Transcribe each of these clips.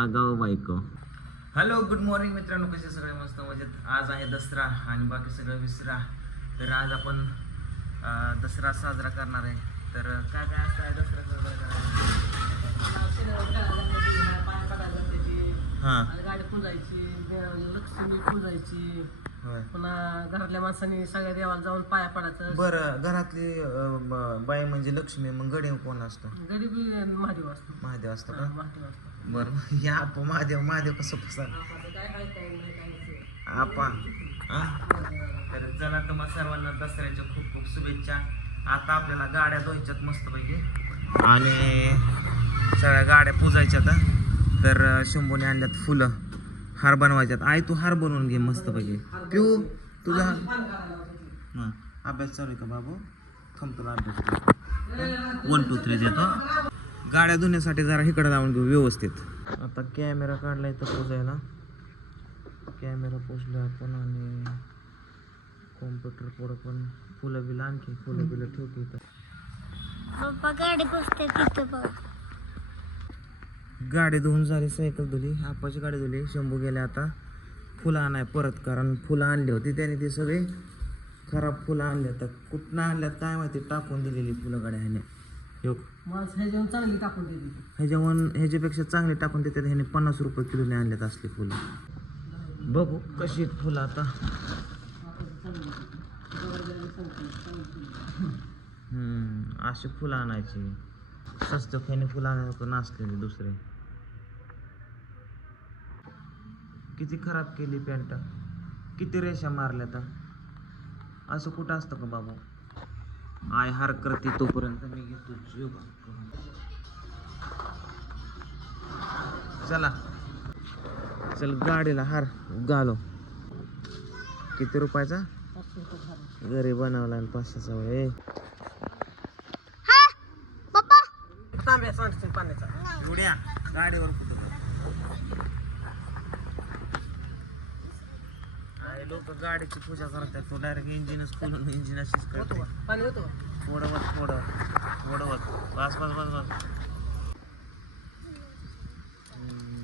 आगाव बायको. Hello good morning मित्रांनो कसे सगळे मस्त मजेत? आज आहे दसरा आणि बाकी सगळं विसरा. तर आज आपण दसरा साजरा करणार आहे. तर काय काय असतं आहे दसरा साजरा हां. गाडी पुजायची लक्ष्मी पुजायची. पुन्हा घरातल्या माणसांनी सगळ्या देवाला जाऊन पाया पडायचं. बरं घरातली बाई म्हणजे लक्ष्मी मग गडी कोण असतो? गरीबी महादेव असतो. महादेव असतो का? महादेव असतो. बरं या आप महादेव महादेव कसं नाही. आपा? तर चला तुम्हाला सर्वांना दसऱ्याच्या खूप खूप शुभेच्छा. आता आपल्याला गाड्या धुवायच्यात मस्तपैकी. आणि सगळ्या गाड्या पुजायच्यात हा. तर शंभूने आणल्यात फुलं. हार बनवायच्यात. आई तू हार बनवून घे मस्तपैकी. पिऊ तुझा हां अभ्यास चालू आहे का बाबू? थांब तुला अभ्यास वन टू थ्री देतो. गाड्या धुण्यासाठी जरा इकडे लावून घेऊ व्यवस्थित. आता कॅमेरा काढला इथं पोजायला कॅमेरा पोचला आपण आणि कॉम्प्युटर पुढं पण फुलं बिलं आणखी फुलं बिलं ठेवतो इथं. गाडी पुसते तिथं बघ. गाडी धुवून झाली सायकल धुली आपाची गाडी धुली शंभू गेले आता. फुलं आणाय परत कारण फुलं आणली होती त्याने ती सगळी. खराब फुलं आणली आता कुठनं आणल्यात काय माहिती टाकून दिलेली फुलं गाड्या ह्याने ह्यो माणसं हे जेवण चांगली टाकून देते ह्याच्यावर ह्याच्यापेक्षा चांगले टाकून देतात. ह्याने पन्नास रुपये किलोने आणल्यात असली फुलं. बघू कशी आहेत फुलं आता. हम्म, अशी फुलं आणायची. स्वस्त खेने फुलं आणायला नसलेली दुसरे. किती खराब केली पॅन्ट. किती रेषा मारल्या तर असं कुठं असतं का बाबा? आय हार करते तोपर्यंत मी घेतो जीव. चला. चल गाडीला हार घालो. किती रुपयाचा? घरी बनवला आणि पाचशेचा वय. तांब्या सांडतील पाण्याचा. गाडीवर कुठं लोक गाडीची पूजा करतात. तो डायरेक्ट इंजिनच खोलून इंजिन अशीच करतो? पाणी होतो? फोडवत फोड फोडवत बस बस बस बस. हम्म.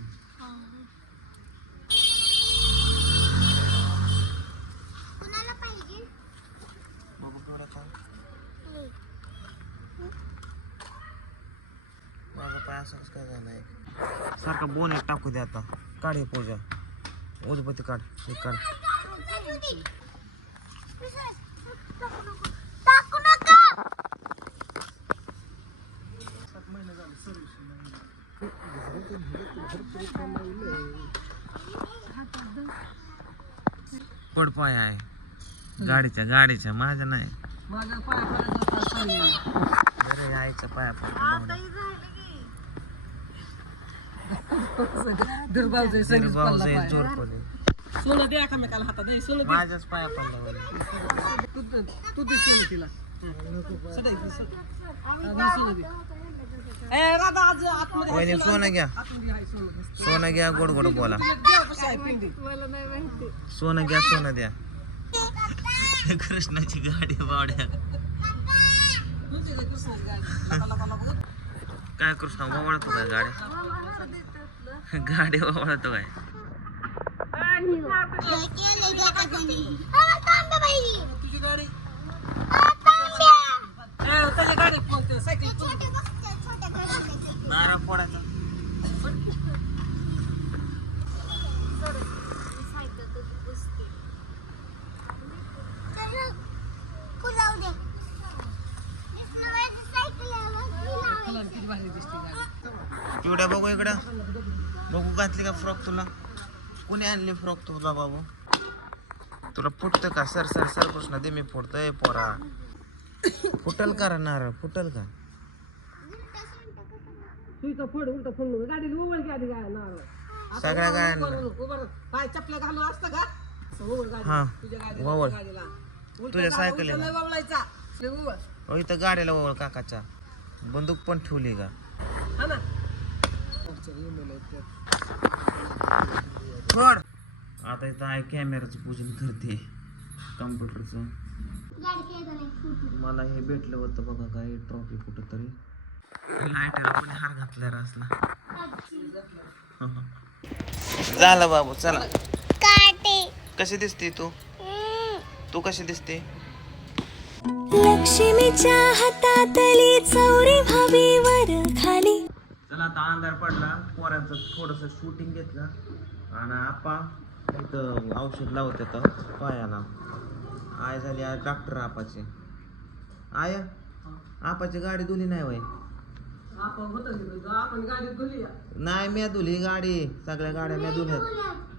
कुणाला पाहिजे? बाबा केवढा काय माझा पाय असंच काय झालाय सारखा बोन एक टाकू दे आता. काढ हे पूजा. उदबत्ती काढ हे काढ. टाकू नका पड पाय आहे. गाडीच्या गाडीच्या माझ्या नाही. पाया अरे आईच्या पाया पडतो पडला जाईल. जोर पडे सोनं दे एकामेकाला हातात सोनं दे माझ्याच पाया पडला. तू तू- तू दे सोनं तिला. हा, सोनं दे. ए, राधा, आज आतमध्ये आहे वहिनी सोनं घ्या आतमध्ये आहे सोनं दे. सोनं घ्या गोड गोड बोला तुला देवापाशी आहे पिंडी. सोनं घ्या सोनं द्या कृष्णाची गाडी बावड्या तुझी काय कृष्णाची गाडी. कृष्णा वळतो काय गाडी गाडी वळतो काय बघू इकडं. बघू घातली का फ्रॉक तुला? कोणी आणली फ्रॉक तुला बाबू? तुला फुटतं का? सर सर सर कृष्णा दे मी फुटतोय पोरा. फुटल का नारळ फुटल का? तू इथं फड उलट गाडी नारळ. सगळ्या. पाय चपल्या असतं का? गाडी. हा तुझ्या. अहो इथं गाडीला ओळ काकाच्या. बंदूक पण ठेवली का? हा ना. फोड आता इथं आहे कॅमेराचं पूजन करते. कम्प्युटरचं. मला हे भेटलं होतं बघा काय ट्रॉफी कुठं तरी लाईटला पण हार घातला असला झालं बाबू चला. काटे. कशी दिसते तू? तू कशी दिसते? लक्ष्मीच्या हातातली चौरी अंधार पडला पोरांचं थोडस शूटिंग घेतलं. आणि आपा इथं औषध लावत होतं पायाला. आय झाली आज डॉक्टर आपाची आय आपाची गाडी धुली नाही वय नाही मी धुली गाडी. सगळ्या गाड्या मी धुल्यात.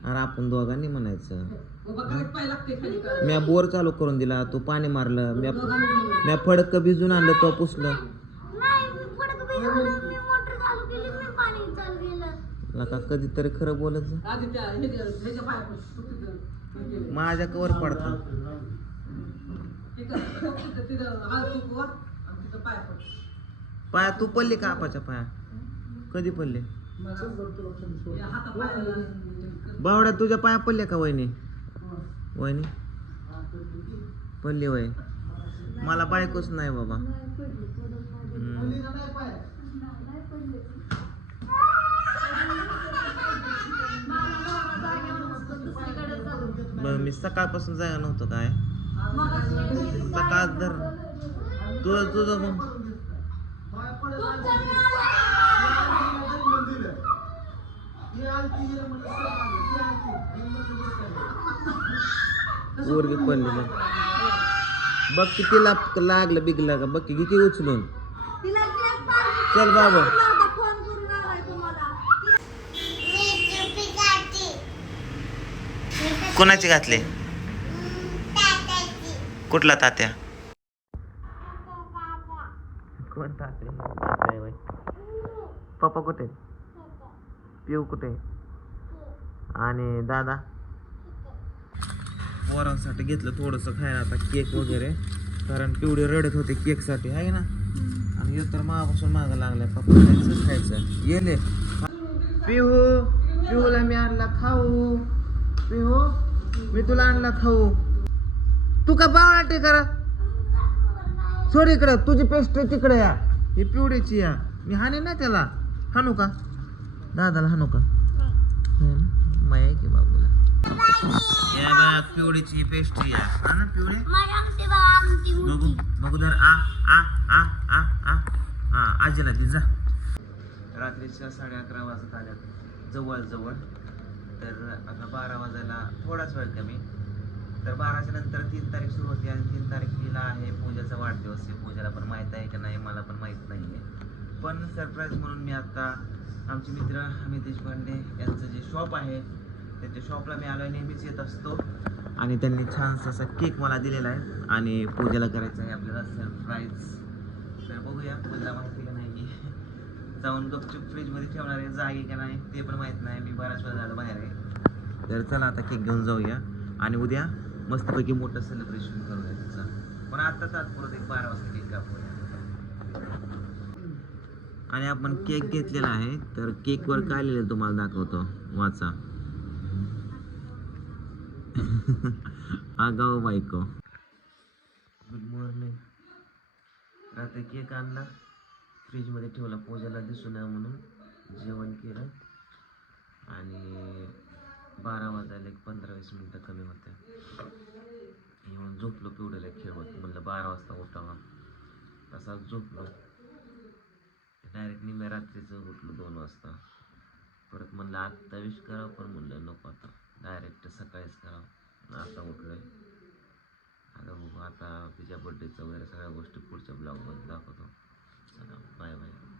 आणि आपण दोघांनी म्हणायचं. बाबा गाडीत पाय लागते खाली का? म्या बोर चालू करून दिला तू पाणी मारलं. म्या फडक भिजून आणलं तो पुसलं नाही मी फडक भिजवलं मी मोटर चालू केली मी पाणी चालू केलं नका कधीतरी खरं बोलत माझ्या कवर पडतं पाय तू पडली का आपाच्या पाया? कधी पडले? बावड्या तुझ्या पाया पडल्या का वहिनी? वहिनी? पडली वय मला बायकोच नाही बाबा. मी सकाळपासून जायला नव्हतं काय. सकाळ धर तुझं तुझं मग. पोरगी पडली बघ बघ किती लाग लागलं बिगलं का. बघ की किती उचलून. चल बाबा. कोणाची घातली? कुठला तात्या? कोण तात्या? बाई. पप्पा कुठे पिऊ कुठे आणि दादा? पोरांसाठी घेतलं थोडंसं खायला आता केक वगैरे. कारण पिवळे रडत होते केकसाठी आहे ना? आणि हे तर मागापासून मागं लागलाय. पप्पा खायचं खायचं. येले. पिहू पिहूला मी आणला खाऊ. पिहू मी तुला आणला खाऊ. तू का बावळाटे करा? सोड इकडं तुझी पेस्ट्री तिकडे या. ही पिवडीची या. मी हाणे ना त्याला. हाणू का? दादाला हाणू का? माया आहे की बाबूला? या बा पिवडीची पेस्ट्री या. हा ना आमटी बघू बघू दर आ आ आ आ आ. हा आजीला दे जा. रात्रीच्या साडे अकरा वाजत आल्यात. जवळ जवळ तर आता बारा वाजायला थोडाच वेळ कमी. तर बाराच्या नंतर तीन तारीख सुरू होते आणि तीन तारखेला आहे पूजाचा वाढदिवस. आहे पूजाला पण माहीत आहे का नाही मला पण माहीत नाही आहे पण सरप्राईज म्हणून मी आता आमचे मित्र अमित देशपांडे यांचं जे शॉप आहे त्यांच्या शॉपला मी आलो नेहमीच येत असतो. आणि त्यांनी छानसा असा केक मला दिलेला आहे. आणि पूजेला करायचं आहे आपल्याला सरप्राईज तर बघूया पूजा माहिती जाऊन गपचूप फ्रीजमध्ये ठेवणार आहे. जागे का नाही ते पण माहीत नाही. मी बराच वेळ झालं बाहेर आहे. तर चला आता केक घेऊन जाऊया. आणि उद्या मस्तपैकी मोठं सेलिब्रेशन करूया त्याचं पण आता तात्पुरत एक बारा वाजता केक कापूया. आणि आपण केक घेतलेला आहे. तर केकवर काय लिहिलं तुम्हाला दाखवतो. वाचा. आगाव बायको. गुड मॉर्निंग रात्री केक आणला. फ्रीजमध्ये ठेवला पूजाला दिसू नये म्हणून जेवण केलं. आणि बारा वाजायला एक पंधरा वीस मिनटं कमी होत्या. येऊन झोपलो पिवडेला खेळवत म्हणलं बारा वाजता उठावा. तसाच झोपलो. डायरेक्ट निम्या रात्रीचं उठलो दोन वाजता. परत म्हणलं आत्ता विश करावं पण म्हणलं नको आता. डायरेक्ट सकाळीच करावं. आता उठलोय. आता बघू आता तिच्या बड्डेचं वगैरे सगळ्या गोष्टी पुढच्या 可能，没有。